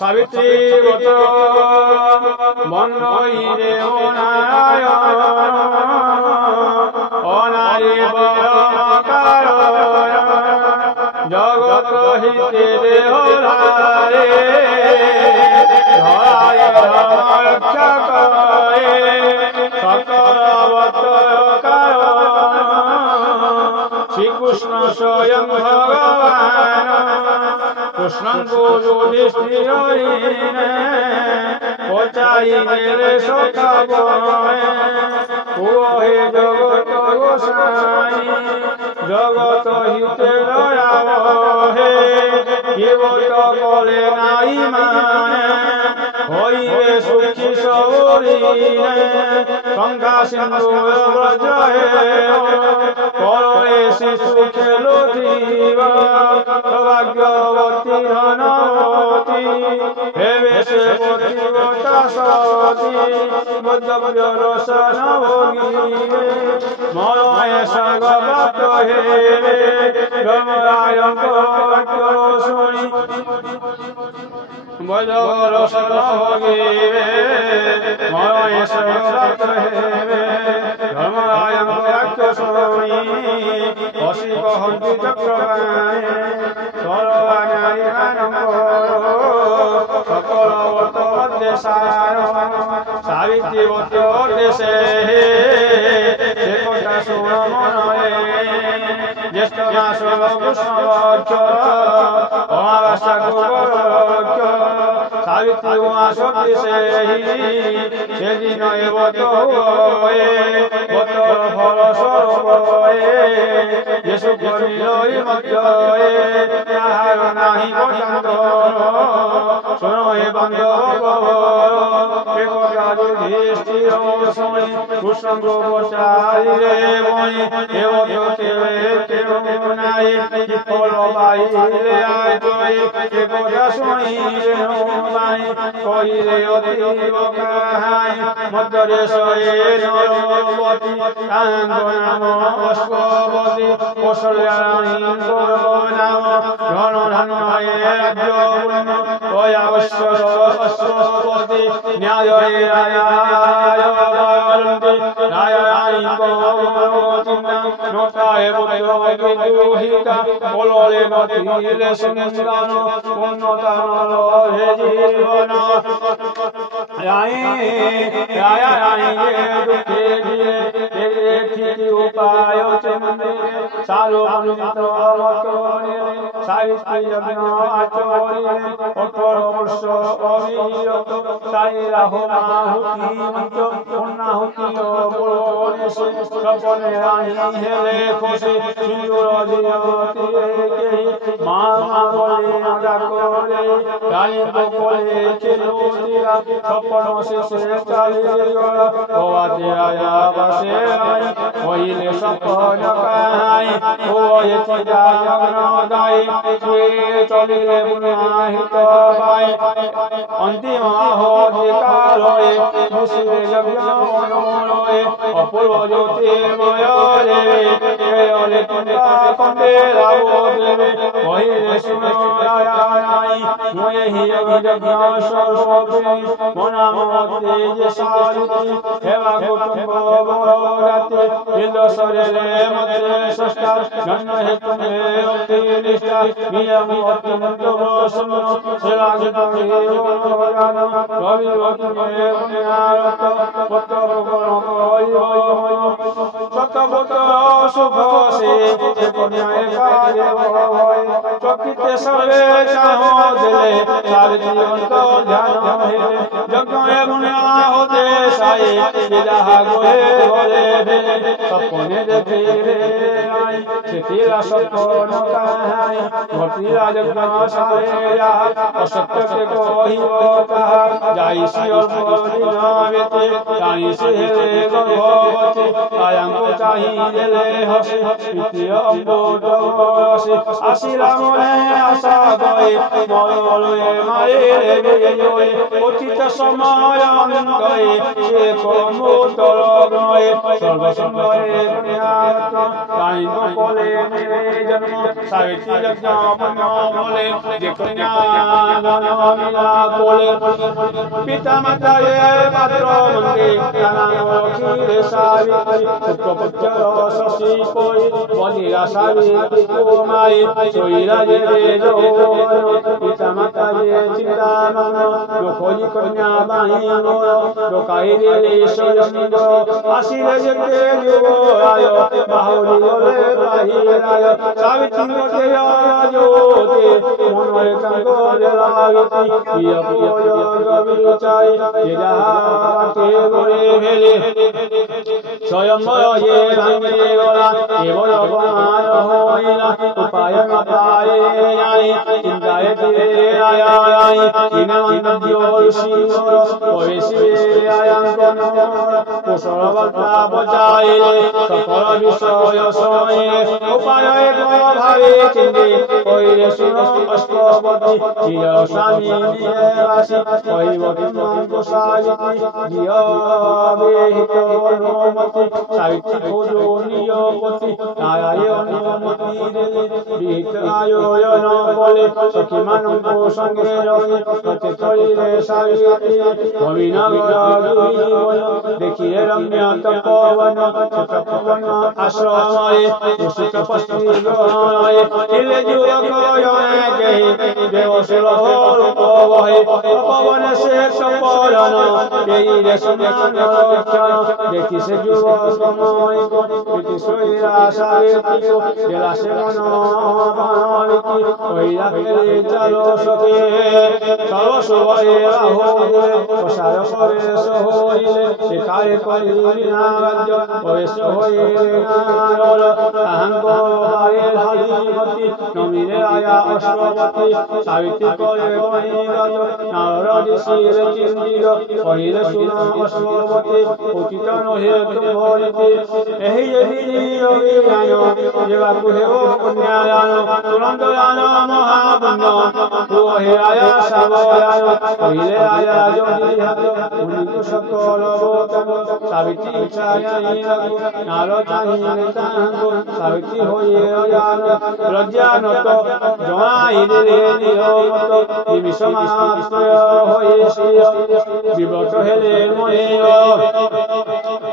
সাবিত্রী ব্রত মন্নইরে অনায় অনারী বরকার জগৎ হিতে দেহরারে ধরায় রক্ষা করে সকল অবতার শ্রীকৃষ্ণ স্বয়ং ভগবান কৃষ্ণং যুধিষ্ঠিরে পচাইলে সখাবয় হে জগৎ গোসাই জগৎ হিতে দয়াবহে জীবত বলে নাই মানে হইবে সুখী সবরিনে সংঘা সিন্ধু ব্রজহে করে শিশু খেলুধিব সৌভাগ্যবতী ধনবতী হেবে সে পতিবতা সতী বদ্ধব্য রসন ভোগিবে মরময় সর্বত হেবে রমরায়ঙ্ক শুনি বজ্ররসন ভোগিবে মরময় সর্বত হেবে ধর্মরায়ঙ্ক শুনি অশিব হন্তি চক্রবাণে সর্বাণায় সকল দেশায় সাবিত্রী ব্রত দেশে কথা শুন মনয়ে জ্যেষ্ঠ মাস কৃষ্ণপক্ষ অমাবাস্যা গুরুপক্ষ সাবিত্রী মাস দেশে সেদিন ব্রত ব্রত ফল স্বরূপ যেসু করিল মধ্যে তাহার নাহি পছন্দ শোনো হে বান্ধব যুধিষ্ঠির শুনি কৃষ্ণ গোচাইরে বনি কেউ নাই ফল পাইলে আয় কথা শুনিলে নাই কহিলে অতীব কাহাই মধ্যদেশ নরবতী কাঙ্গ নাম অশ্ববতী কৌশল্যা রানী নাম ঘন ধন রাজ্য অবশ্য অশ্বপতি ন্যায় নটায় বহিকা বলরে নথিলে সুনিদান উন্নতান হে জীবন দুঃখে দিয়ে ঠিক উপায় চন্দে সার্বভৌমিত সাবিত্রী যজ্ঞ আচরিলে 18 বর্ষ অবিরত সাইরাহ আহুতি মন্ত্র পূর্ণাহুতি বলে সপনে রানী হেলে খুশি সিন্দুর দিয়তি মা বলে আদা করে রানী বলে খেলুতিরা সপন শেষে চালিয়ে গেল ওয়াতে আয়া বসে হইলে সপন কাহাই ওয়ে চিরা জগন গাই চলিলে পুনাহিত বাই অন্তিম অধিকারে মুসিবে যজ্ঞমনোরে অপূর্ব জ্যোতির্ময় দেবে কেয়লে কুন্দা কন্দে রাব দেবে মহিরে সুনয়ানাই ময়ে হি যজ্ঞ স্বরূপে মনামতে যে সারিতি হেবা কুটুম্ব বরাতে বিলসরে মতে সষ্টা জন্ম হেতু অতি নিষ্ঠা নিয়ম অত্যন্ত প্রসন্ন সেরাগত দেবগান রবি অতিমে পুণ্যারত পত্র শতবত সুখ সে পুণ্যায় কাজে ভয় চকিতে সর্বে চাহ দিলে সারথি অন্তর ধ্যান হেলে যজ্ঞ গুণা হতে সাই যাহা গোহে বলে ফেলে সপনে দেখে রে আই সেটিরা সপন কাহাই ঘটিরা যজ্ঞ সারে অসত্যকে কহিব তাহা যাই শিওর দিন বেতে জানিছে হেলে গর্ভবতী আয়াঙ্গ চাহি দেলে হসে তৃতীয় অম্বুত রসে আসিরা মনে আশা গয়ে মরলয়ে মারে রে অতীত সময় অন্তয়ে সে কমুতর গয়ে সর্বসঙ্গয়ে গুণারত্ন কাইন বলে মেরে জন্ম সাবিত্রী যজ্ঞ বলে যে কন্যা মিলা বলে পিতা মাতায়ে পাত্র মঙ্গে কানাক্ষীরে সাবিত্রী শুক্রপুত্র শশী কই বলিরা সাবিত্রী কুমাই চৈরা যে পিতা মাতায়ে চিন্তা মন লোকই কন্যা বাহিন লোকাইরে ঈশ্বর আসিরে যেতে যুবরায় বাহুরি বলে বাহিরায় সাবিত্রী মতে জ্যোতি মনে কাঙ্গরে লাগিতি প্রিয় গবি চাই যাহাকে গড়ে ফেলে স্বয়ম্বরে ভাঙে গলা কেবল অপমান হইলা উপায় পায়ে যাই চিন্তায় আয় দিনমন্দ্য শিবর বয়সে আয়াঙ্কন কুশল বার্তা বজাইলে সকল বিষয় শোনে উপায় ভাবে চিন্তে কইরে শুন অষ্টপতি প্রিয় স্বামী নিবাসী কইব কুশালিতি জিয় বেহিত অনুমতি সাবিত্রী পূজনীয়পতি নারায়ণ অনুমতি বিহিত আয়োজন বলে সখী মানব সঙ্গে রয়ে প্রতি চলিলে সাবিত্রী অভিনগর দেখিলে রম্য তপবন তপবন আশ্রময়ে দূষিত পশ্চিম গ্রহণয়ে ইলে যুবক জনে দেবশিল রূপ বহে তপবন সে সপরণ দেইরে সমান রক্ষণ দেখি সে যুবক ময় প্রীতি সৈরা সাবিত্রী জেলা সে মন বাণিতি কইরা ফেলে চালো সখে সর্বশুভয়ে রাহুলে প্রসার করে সহইলে শিকারে করিলি না রাজ্য প্রবেশ হয়ে নারল তাহাঙ্গ বারে হারিমতি নমিরে আয়া অষ্টপতি সাবিত্রী করে বহিগত নারদ শিরে চিন্তিত কহিলে শুন অষ্টপতি পতিত নহে তুম্ভরিতে এই অভিনয় যেবাকু হেব পুণ্যায়ন তুরন্ত দান মহাপুণ্য হে আয়া সাবয়ান কহিলে আয়া যদি হাত উনিত সকল সাবিত্রী চাহিল নার চাহিলে তাহাঙ্গ সাবিত্রী হয়ে যান লজ্জানত জনাইলে নিয়মত বিষমাত্ময় হয়ে বিবত হেলে মনে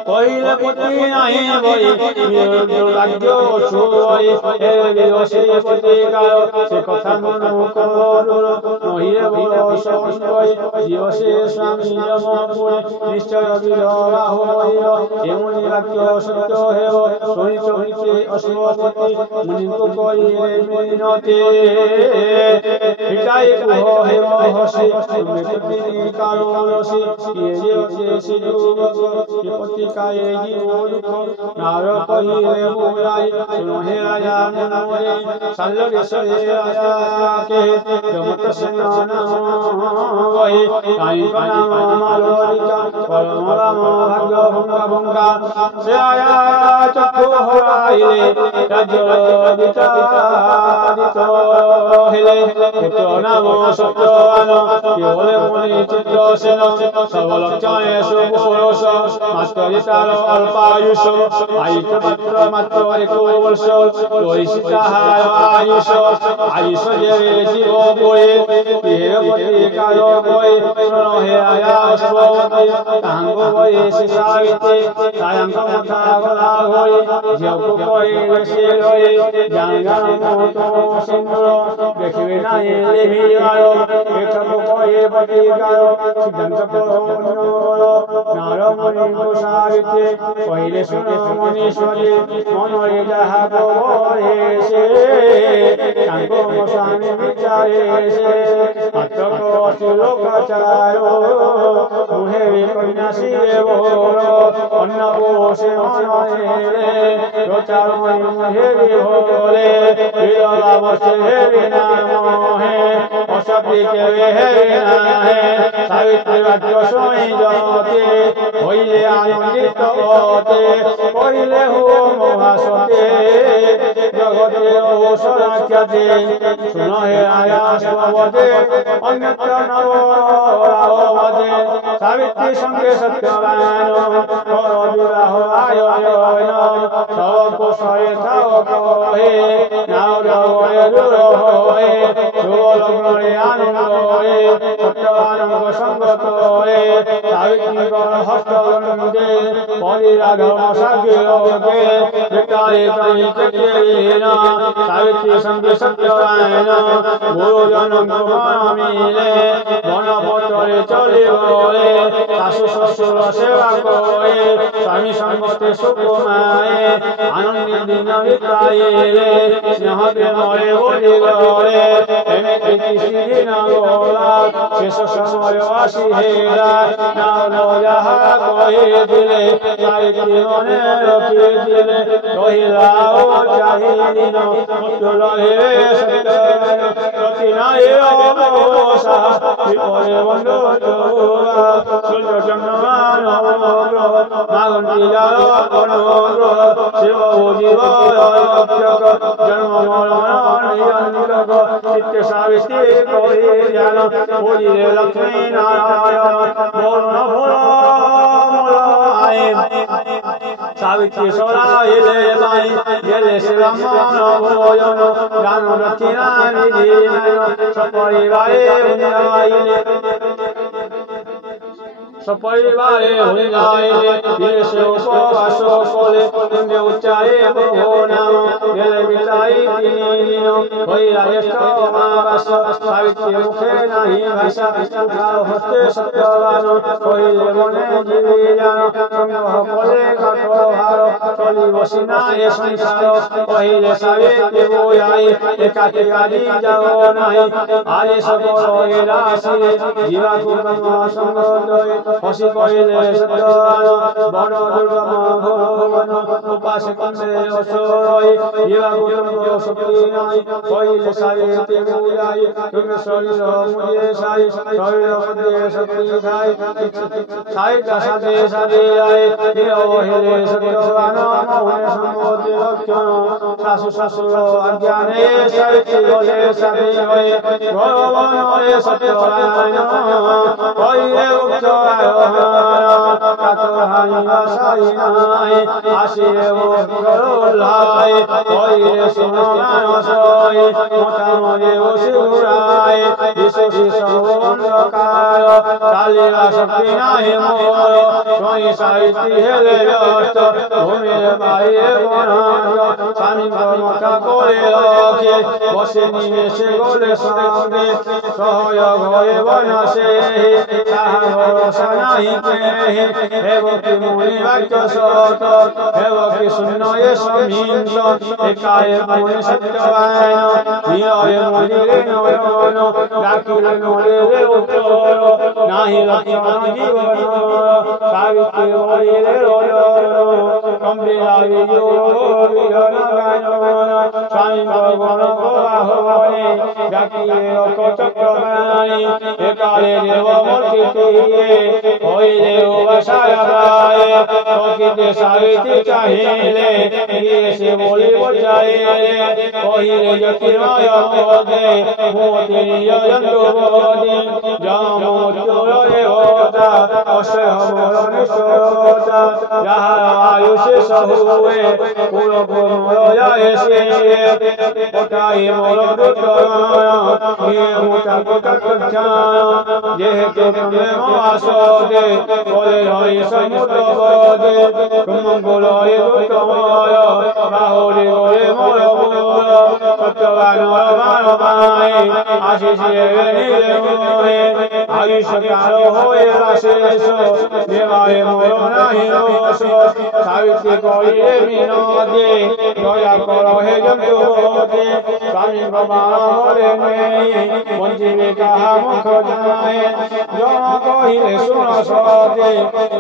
কহিলে পতি নাহি বই রাজ্য ছুঁই হে বিরসে প্রতিকার সে কথা মন করুন নহিলে বল সংশয় জীবসে স্বামী যমপুরে নিশ্চয় বিরহ হইল এমনি বাক্য সত্য হেব শনি চহিতে অশ্বপতি মুনিঙ্ক কইলে মিনতে হৃদয় কুহ হেব হসে তুমি কালো রসি কিয়ে যে যুবক প্রতিকার বিতায়ে জীব দুঃখ নার কহিলে বুলাই শুনহে রাজা মনে সাল্লরে সরে রাজাকে জমত সেনান বহে কাইক নাম মালবিকা পরম রাম ভাগ্য ভঙ্গা ভঙ্গা সে আয়া চক্ষু হরাইলে রাজ্য বিতাদিত হেলে পুত্র নাম সত্যবান কেবলে মনি চিত্র সেন সর্বলক্ষণে সুপুরুষ মাস্তরি তার অল্পায়ুষ আয়ুষ মাত্র মাত্র এক বর্ষ দৈশিতা আয়ুষ আয়ুষ যে জীব বয়ে দেহপতি কায় বয়ে হে আয়া অশ্বতী তাঙ্গ বয়ে শিশাইতে সায়ঙ্ক মাথা গলা হয়ে ঝিয়কু কয়ে সে রয়ে জাঙ্গান মতো সিন্দুর দেখিবে না লেভি আয় একব কয়ে পতি গায় সিদ্ধান্ত নারমণি গোসাবিতে কহিলে শুনো মনীশ্বরে মনরে যাহা বলে সে তাঙ্গ মশানি বিচারে সে আত্মক লোকাচার মুহে কন্যা শিবে বল অন্ন বসে মনরে প্রচার মুহে বিভোলে বিরলা বসে হেরি নামহে অসতি কেবে হেরি নাহে সাবিত্রী রাজ্য সময় জতে হইলে আনন্দিত হতে করিলে হো মহাসতে জগতে ঔষধাখ্যাতে শুন হে আয়া সমবদে অন্যত্র নবদে সাবিত্রী সঙ্গে সত্যবান কর বিবাহ আয়োজন সব কুশলে থাও কহে নাও রয়ে রয়ে শুভ লগ্নে আনন্দ হয়ে সত্যবানঙ্গ সঙ্গত হয়ে সাবিত্রী কর হস্তবন্ধে পরিরাধম সাগরকে বিকারে তাই কেনা সাবিত্রী সঙ্গে সত্যবান গুরুজন মিলে বনপতরে চলে বলে শাশু শ্বশুর সেবা করে স্বামী সঙ্গতে সুকুমায়ে আনন্দের দিন বিতাইলে স্নেহ প্রেমরে বলি গলে এমনি কৃষ্ণ গোলা শেষ সময় আসি হেরা নাও যাহা কহে দিলে সাবিত্রী মনে রখি দিলে কহিলা ও চাহিদিন মুতুল হে সত্য রতি নাই অবসা বিপরে বন্ধু সূর্য চন্দ্রমান মাগন্তি যার অনুগ্রহ শিব জীব জন্ম মরণ নিরঞ্জক চিত্তে সাবিত্রী করি জান বুঝিলে লক্ষ্মী নারায়ণ বর্ণ ভোর সাবিত্রী সরাইলে বাই গেলে শ্রীরামন ভোজন গান দক্ষিণা নিধি সপরিবারে বৃন্দাইলে সপরিবারে হরিগাইলে দেশে উপবাস করে ইন্দ্র উচ্চারে প্রভু নাম গেলে বিতাই তিনি দিন হইলা জ্যেষ্ঠ অমাবাস সাবিত্রী মুখে নাহি ভাষা উঠাও হস্তে সত্যবান কহিলে মনে জীবি জান সংগ্রহ করে কাঠ ভার চলি বসি না এ সংসার কহিলে সাবিত্রী বই একাকে আদি যাও নাই আরে সকল এরা আসিলে জীবা কুটুম্ব সঙ্গ হসি কহিলে সত্যবান বন দুর্গম ভুবন উপাসে কন্দে অসরয় জীবা কুটুম্ব শক্তি নাই কহিলে সাবিত্রী বুঝাই তুমি শরীর মুড়িয়ে সাই শরীর মধ্যে শক্তি খাই সাইটা সাথে সাথে আয় অবহেলে সত্যবান মোহনে সম্মতি লক্ষণ শাশু শ্বশুর অজ্ঞানে সাবিত্রী বলে সাথী হয়ে ভগবান হয়ে সত্যবান কহিলে উক্ত আসিরে লাই কহিলে শুনায় মোটামরে বসুরায় অন্ধকার কালিরা শক্তি নাই মোর সই সাহিত্যি হেলে যত ভূমির বাইরে বনাঞ্চ স্বামী মতা করে রক্ষে বসে নিমেষে গোলে সঙ্গে সহযোগ হয়ে বনসে তাহা ভরসা ନାହିଁ ହେବ କି ମୁଣି ବାକ୍ୟ ସତ ହେବ କି ଶୂନ୍ୟ ଏ ସମୀନ୍ତ ଏକାଏ ମୁଣି ସତ୍ୟବାନ ନିରଏ ମଣିରେ ନୟନ ଡାକିଲେ ନଳିରେ ଉତ୍ତର ନାହିଁ ଲକ୍ଷଣ ଜୀବନ ସାବିତ୍ରୀ ବଳିରେ କମ୍ବିଳାଇ ସ୍ୱାମୀଙ୍କ ଗଣ ବାହରେ ଡାକିଲେ ଲୋକ ଚକ୍ରବାଣୀ ଏକାଳେ ଦେବମୂର୍ତ୍ତିଟିଏ ହୋଇଲେ ଉବାସାୟ ପ୍ରାୟ ପ୍ରକୃତି ସାବିତ୍ରୀ ଚାହିଁଲେ କିଏ ସେ ବୋଲି ବଚାଇଲେ କହିଲେ ଜ୍ୟୋତିର୍ମୟ ବୋଧେ ମୁଁ ତିନିୟ ଜନ୍ତୁ ବୋଧି ଯମ ମୃତ୍ୟୁର ଦେବତା ଅସହ୍ୟ ମୋର ନିଷ୍ଠୁରତା ଯାହାର ଆୟୁ ଶେଷ ହୁଏ ପୁରକୁ ମୋର ଯାଏ ସେ ପଟାଇ ମୋର ମୁଁ ତାକୁ ଯେହେତୁ ତୁମେ ମୋ ଆସଦେ ବଲେ ରହି ସମୁଦ୍ର ବଦେ ତୁମଙ୍କୁଳ ବାହୁରି ଗଲେ ମୋର ବୋର ସତ୍ୟବାନର ବାଣ ପାଇଁ ଆସିছে ଆୟୁଷ କାଳ ହୋଇଲା ଶେଷ ଦେବାରେ ମୋର ନାହିଁ ରୋଷ ସାବିତ୍ରୀ କହିଲେ ବିନୋଦେ ଦୟା କର ହେ ଜନ୍ତୁ ସ୍ୱାମୀଙ୍କ ବାଣ ଘରେ ନେଇ ବଞ୍ଚିବେ କାହା ମୁଖ ଯାଏ ଜଣ କହିଲେ ଶୁଣ ସତେ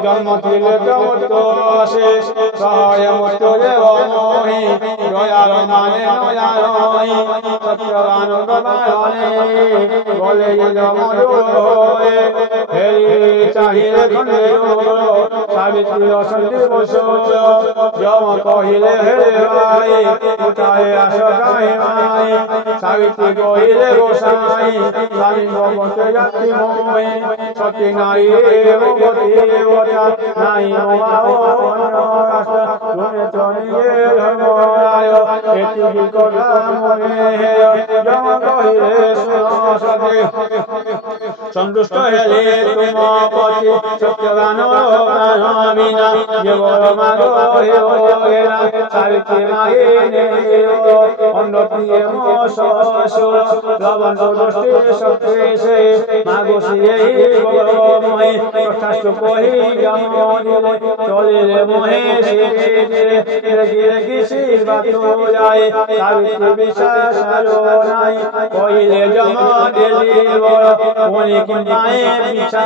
ଜନ୍ମ ଥିଲେ ତ ମୃତ୍ୟୁ ଆସେ ସହାୟ ମୃତ୍ୟୁ ଦେବ ମୋହି ଦୟାର ମାନେ ନୟାରହି ସତ୍ୟବାନଙ୍କ ବାଣରେ ଗଲେ ଯମ ଦୂରେ ଫେରି ଚାହିଁଲେ ଖଣ୍ଡେ ସାବିତ୍ରୀ ଅସନ୍ତି ବସୋର ଯମ କହିଲେ ହେରେ ଭାଇ ଉଠାଏ ଆସ କାହିଁ ମାଇ ସାବିତ୍ରୀ କହିଲେ ଗୋସାଇ ସ୍ୱାମୀଙ୍କ ବଞ୍ଚେ ଜାତି ମୋହି ସତୀ ନାରୀ ଗତି ବଚା ନାଇଁ ତୁମେ ତ ନିଜେ ଧର୍ମରାୟ ଏତିକି କଥା ମନେ ଯମ କହିଲେ ଶୁଣ ସତେ ସନ୍ତୁଷ୍ଟ ହେଲେ ତୁମ ପତି ସତ୍ୟବାନର ପ୍ରାଣ ବିନା ଜୀବନ ମାଗ ହେଲା ସାବିତ୍ରୀ ମାଗେ ଅନ୍ନଟିଏ ମୋ ଶ୍ୱଶୁର ଲବଣ ଦୃଷ୍ଟି ଶକ୍ତି ସେ ମାଗୁ ସିଏ ଗୌରବମୟୀ ତଥାସ୍ତୁ କହି ଜମିଲେ ଚଳିଲେ ମୋহে କିଛି ବାତ ଯାଏ ସାବିତ୍ରୀ ବିଶ୍ୱାସ নাই কইলে জম দেলি বড় পুনি কিম্পায়ে পিছা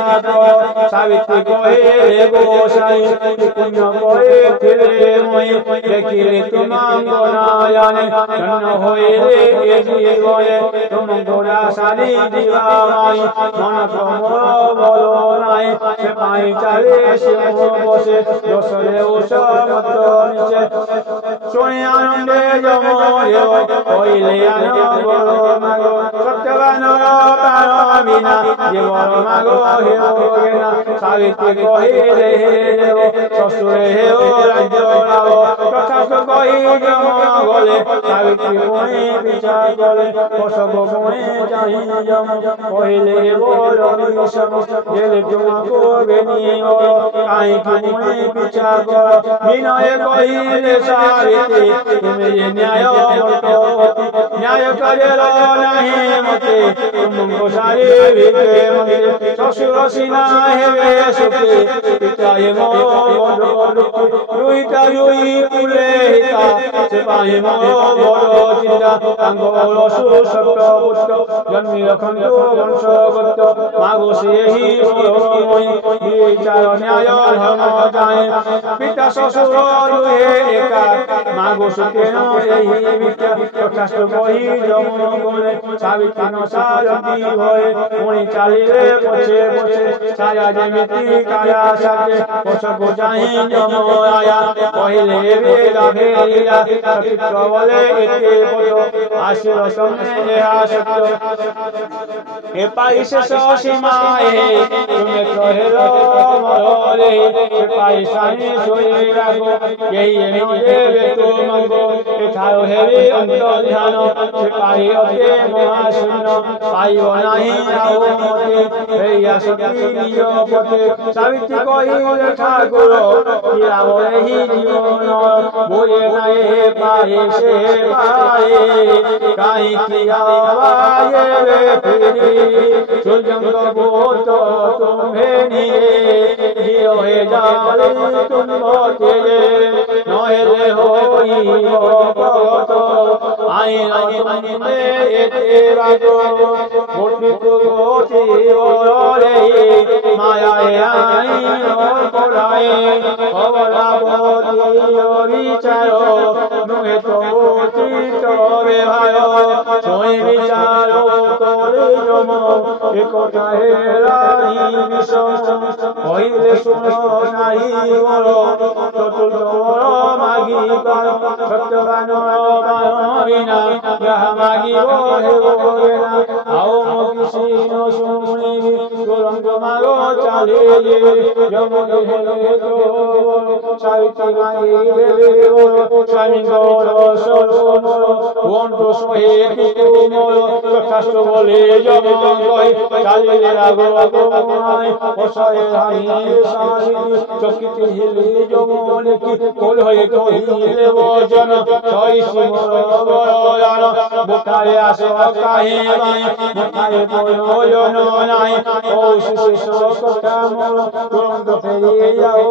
সাবিত্রী কহিলে গোসাই পুণ্য করে ফিরে মই দেখিলে তোমাঙ্গ নায়ানে ধন্য হইলে এ জীবনে তোমাঙ্গ রাসানি দিবাই মন কমর বলো নাই সে পাই চালে সে বসে দোষরে উসমত নিচে শুনে আনন্দে জম কইলে আনন্দ মাগো সত্যবানর প্রাণ বিনা জীবন মাগো হেনা সাবিত্রী কহিলে দেব শ্বশুরে হেও রাজ্য লাভ তথাস্থ কহি জম গলে সাবিত্রী পুনি পিছা গলে কশব পুনি চাহি জম কহিলে বল নিশম গেলে তোমাকে বেনি কাহিকি পুনি পিছা গল বিনয়ে কহিলে সাবিত্রী তুমি ন্যায় ন্যায় করেল নাহি মতে তুমको सारे विके मते শ্বশুর সিনা হেবে সুখে পিতায়ে মোর বড় দুঃখে রুইতা রুই ফুলে হিতা সে পায়ে মোর বড় চিন্তা তাঙ্গল সুসপ্ত পুত্র জন্মি রখন্ত বংশগত মাগো সেহি মোরময়ী বিচার ন্যায় ধর্ম যায় পিতা শ্বশুর দুহে একা মাগো সুখে এই বিদ্যা তথাস্থ কহি যমন বলে সাবিত্রী নসারতি ভয়ে পুনি চালিলে পছে পছে ছায়া যেমিতি কায়া সাথে পছকো চাহি যম আয়া কহিলে বেলা ফেরিয়া সচিত্র বলে এতে পদ আসিল সঙ্গে এহা সত্য এ পাই শেষ সীমায়ে তুমি কহেল মরে সে পাই সানি শোয়ে রাখো এই দেবে তোমাঙ্গো এঠাও হেবি অন্তর ধ্যান সে পাই অতে মহাশূন্য পাইব নাহি আও মতে এই হইয়া সতী নিজ পথে সাবিত্রী কহিলে ঠাকুর কিয়া বলে হি জীবন বইয়ে নাই পায়ে সে পায়ে কাই কিয়া বায়ে ফিরি সূর্যঙ্গ বোত তুমি নিয়ে জিও হে জালে তুমি তেজে নহেলে হইব ভগত আইন তুমি এতে রাগো পণ্ডিত গতি ওরে মায়ায় আইন করায় অবলাবতী বিচার নুহে তো চিত বেভায় ছয় বিচার করে জম একথা হেরাই বিষ হইলে শুন নাই বল চতুর্থ মাগি সত্যবান বিনা যাহা মাগিব হেবে না আও কৃষ্ণ শুনিবি তুরঙ্গ মাগ চালে যমনে হেলে তো সাবিত্রী মাগিবে স্বামী গৌর সরম বন্ধু সহিত তুমল তথাস্তু বলে যমন কহে চালিলে রাগো অসহায় হানি সাবিত্রী চকিতে হেলে যমনে কি কোল হয়ে কহিলে বচন ছয় সিমর বরদান বোকারে আসে কাহে বাই বোকারে প্রয়োজন নাই শেষ কথা মোর তুরন্ত ফেরিয়ে যাও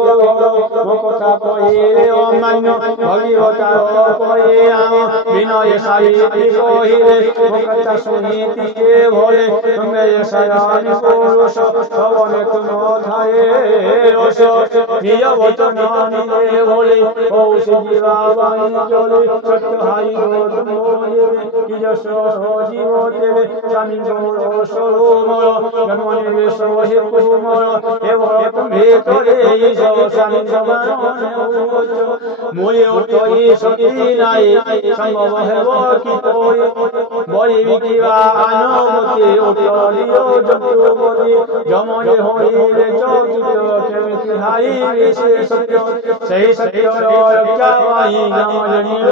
কথা কহিলে অমান্য ভগবতার কয়ে রাম বিনয় সাবিত্রী কহিলে কথা শুনিতে ভোলে তুমি সায়ন পুরুষ শ্রবণে তুমি ধায়ে রস প্রিয় বচন নিলে ভোলে কৌশি জীবাবাই চলে সত্য হাই কি যশ জীব দেবে স্বামী গৌর সরোমর জন্মনে বেশ হে কুমর এবং ভেতরে স্বামী সমান মোয়ে উঠই সতী নাই সম্ভব হেব কি করে বলিবি কিবা আনমতি উত্তরীয় যন্ত্রপতি যমনে হইলে চকিত কেমিতি হাই সে সত্য সেই সত্য রক্ষা পাই নাম জানিল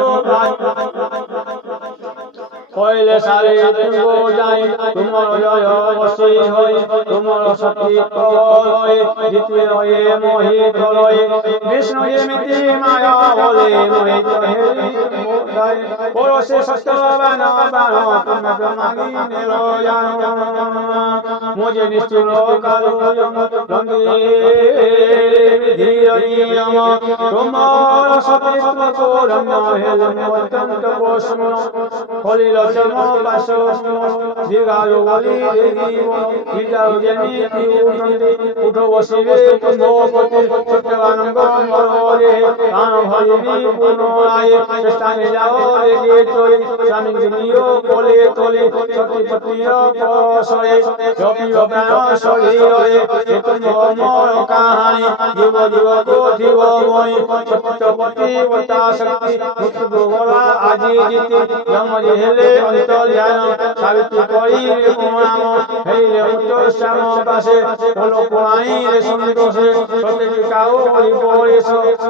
কইলে সারে তুমো যাই তুমর জয় বসি হই তুমর সতী কই জিতে হয়ে মোহিত হই বিষ্ণু যেমিতি মায়া বলে মোহিত হেরি মোদাই পরশে সত্যবান বান তুমি ব্রহ্মাগি নিল জানো মুঝে নিশ্চিল কালো রঙ্গি ধীর নিয়ম তুমর সতী করম হেল অত্যন্ত প্রশ্ন হলিল চম পাশ দীর্ঘায়ু বলি গীতার যেমিতি উঠন্তি উঠ বসিবে কুম্ভপতি সত্যবানঙ্গ মরে প্রাণ ভরিবি পুনরায় চেষ্টায় যাও রেগে চলে স্বামী নিয় কোলে তোলে সতীপতির পরশরে জপিব প্রাণ শরীরে তুম্ভ কাহাই জীব জীব গোধিব মই সত্যপতি বতা শক্তি মুক্তি গোলা আজি জিতি যমজি হেলে অন্তর্যান সাবিত্রী করিলে প্রণাম হেলে উত্তর শ্যাম পাশে হল পুরাইলে সন্তোষে সত্যকে কাউরি পরেশ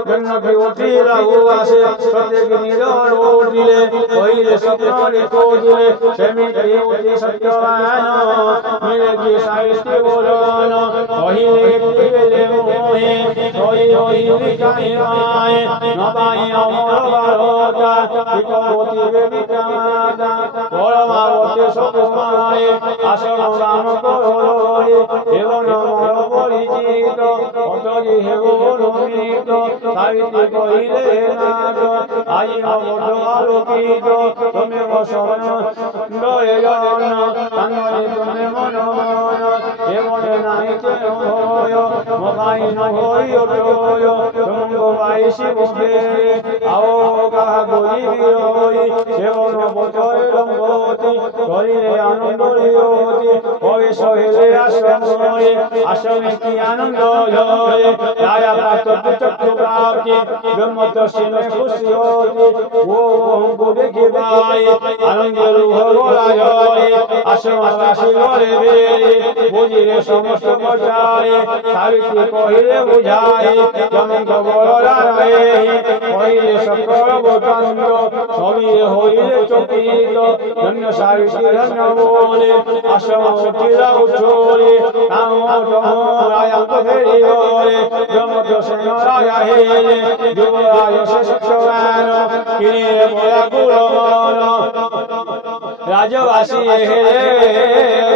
জন্মকে উঠি রাহু আসে সত্যকে নিরল উঠিলে কহিলে স্বপ্নে কোজিলে সেমিতি উঠি সত্যবান মিলে কি সাবিত্রী বলন কহিলে পেলে মোহে হই হইলি কাহিমায় নবাই অমর বারতা বিকমতি বেবিকামাদা পরমাবতী সকুমায় আসন রাম করোরে এবং মর পরিচিত অতরি হেব নমিত সাবিত্রী কহিলে নাথ আই অবধ আলোকিত তুমি বসন দয়ন সান্নয়ে তুমি মন মন এবং নাইতে হয় মকাই নহই অটয় তুঙ্গ বাইশি বুঝে আও কাহা গরি বিরই সেবন বচয় লম্বতি করিলে আনন্দ লিয়তি কবে সহেলে আশ্রমে আশ্রমে কি আনন্দ জয় রাজা প্রাপ্ত চক্র প্রাপ্তি ব্রহ্মত সিনে খুশি হতি ও অঙ্কু দেখি পাই আনন্দ রূহ গোলা জয় আশ্রম রাশি ঘরে বেরে বুঝিলে সমস্ত বচায় সাবিত্রী কহিলে বুঝাই জমিক বড় রায় কহিলে সকল বোতান্ত সবই হইলে চকিত ধন্য সাবিত্রী ধন্য বলে আসমতিরা উঠোরে কাম রায়াঙ্ক ফেরি বলে জমত সেন রাজা হেলে যুবরাজ সত্যবান কিনে বলা কুলমন রাজবাসী হেলে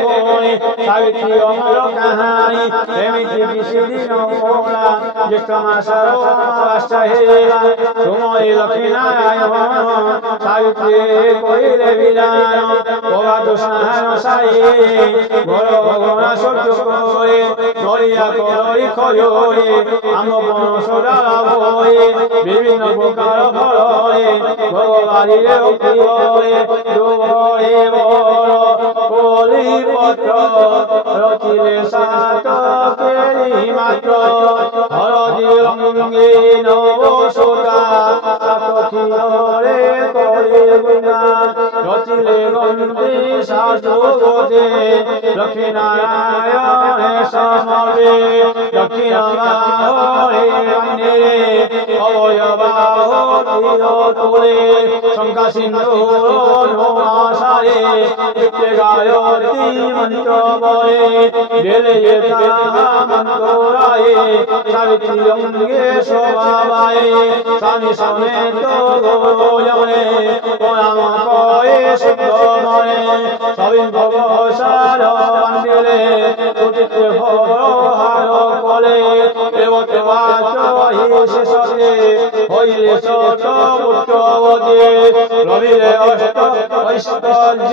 বলে সাবিত্রী অমর কাহানি এমিতি কিছুদিন মোলা জ্যেষ্ঠ মাসর অমাবাস্যা হেলা সময় লক্ষ্মী নারায়ণ সাবিত্রী কইলে বিদায় প্রভাত স্নান সাই বড় ভগবান সহ্য করে নড়িয়া করি খজরে আম পনস ডালা বয়ে বিভিন্ন প্রকার ফলরে ভগবানের উপরে দুবরে বড় কলিপত্র রচিলে সাত কেরি মাত্র হরদি রঙ্গে নবসোতা সাতক্ষীরে করে গুণা রচিলে গন্ধে সাধু বোধে লক্ষ্মী নারায়ণ সমবে দক্ষিণ বাহরে কান্নে অবয়বাহ তোলে শঙ্কা সিন্ধু আশারে গায়ত্রী মন্ত্র বলে বেলে মন্ত্রায়ে সাবিত্রী অঙ্গে শোভাবায়ে স্বামী সমেত গোজনে প্রণাম করে শুদ্ধ মনে সবিন ভবসার বান্ডিলে ছুটিতে ভবহার কলে দেবতে বাচ শেষে হইলে ছোট পুত্রবতী রবিলে অষ্ট ঐশ্বর্য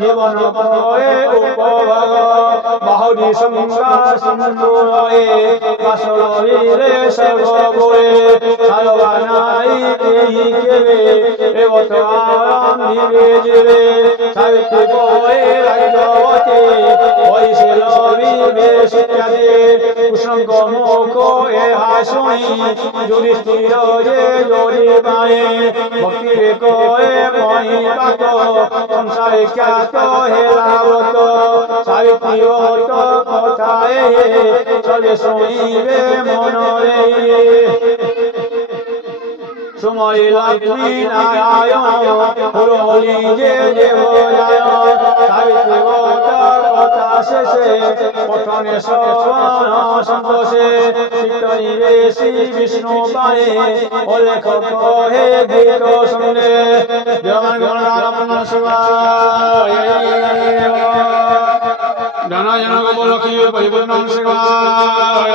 জীবন করে উপভোগ বাহুরি সংসার সিন্ধু রয়ে বাসরে সর্বরে সারবানাই কেবে দেবত আরাম দিবে জিবে সাবিত্রী বলে রাজবতী হইছে লবিবে শিক্ষাতে কুসঙ্গ মুখ এ হাসুনি যুধিষ্ঠির যে জড়ি পায়ে ভক্তির করে মহিপাত সংসারে খ্যাত হেলাবত সাবিত্রী অত কথায় চলে শুনিবে মনরে সময় লক্ষ্মী নারায়ণ পুরোলি যে দেবরায় সাবিত্রী অত কথা শেষে পঠনে শ্রবণ সন্তোষে চিত্তনিবে শ্রী বিষ্ণু পায়ে ও লেখক হে গীত শুনে জগন গণনাথ শিবায় জনক লক্ষ্মী পরিপূর্ণ শিবায়।